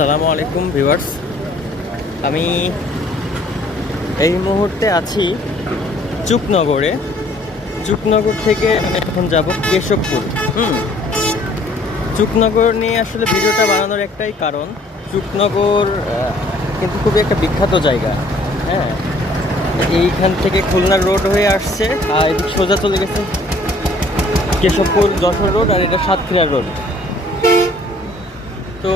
আসসালামু আলাইকুম ভিউয়ার্স। আমি এই মুহূর্তে আছি চুকনগরে। চুকনগর থেকে আমি এখন যাব কেশবপুর। চুকনগর নিয়ে আসলে ভিডিওটা বানানোর একটাই কারণ, চুকনগর কিন্তু খুবই একটা বিখ্যাত জায়গা। হ্যাঁ, এইখান থেকে খুলনার রোড হয়ে আসছে আর এদিক সোজা চলে গেছে কেশবপুর যশোর রোড, আর এটা সাতক্ষীরা রোড। তো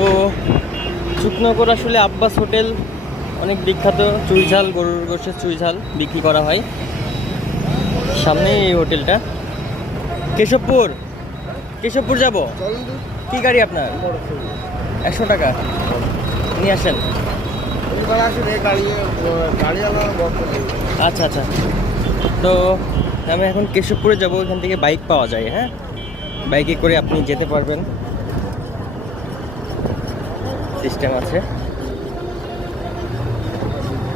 চুকনগর আসলে আব্বাস হোটেল অনেক বিখ্যাত, চুইঝাল, গরুর গোশের চুইঝাল বিক্রি করা হয়। সামনে এই হোটেলটা। কেশবপুর কেশবপুর যাব। কি গাড়ি আপনার? 100 টাকা নিয়ে আসেন। আচ্ছা আচ্ছা, তো আমি এখন কেশবপুরে যাব। এখান থেকে বাইক পাওয়া যায়। হ্যাঁ, বাইকে করে আপনি যেতে পারবেন, সিস্টেম আছে।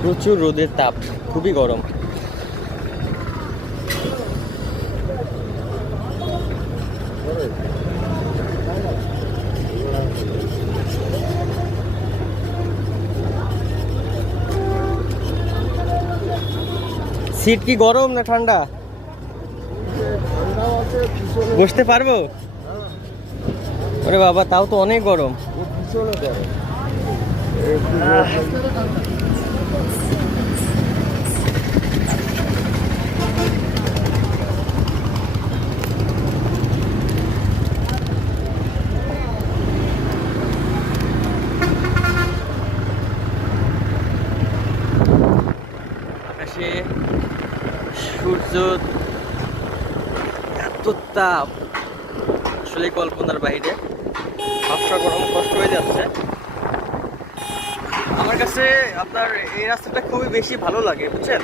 প্রচুর রোদের তাপ, খুবই গরম। সিট কি গরম না ঠান্ডা? বসতে পারবো? ওরে বাবা, তাও তো অনেক গরম। আকাশে সূর্য, এত তাপ, আসলে কল্পনার বাইরে। ব্যবসা গরম, কষ্ট হয়ে যাচ্ছে আমার কাছে। আপনার এই রাস্তাটা খুবই বেশি ভালো লাগে, বুঝছেন?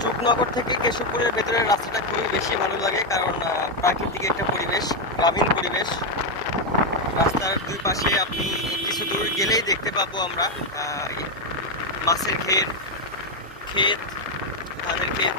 চুকনগর থেকে কেশবপুরের ভেতরের রাস্তাটা খুবই বেশি ভালো লাগে, কারণ প্রাকৃতিক একটা পরিবেশ, গ্রামীণ পরিবেশ। রাস্তার দুই পাশে আপনি কিছু দূর গেলেই দেখতে পাবো আমরা মাছের ক্ষেত, ধানের ক্ষেত।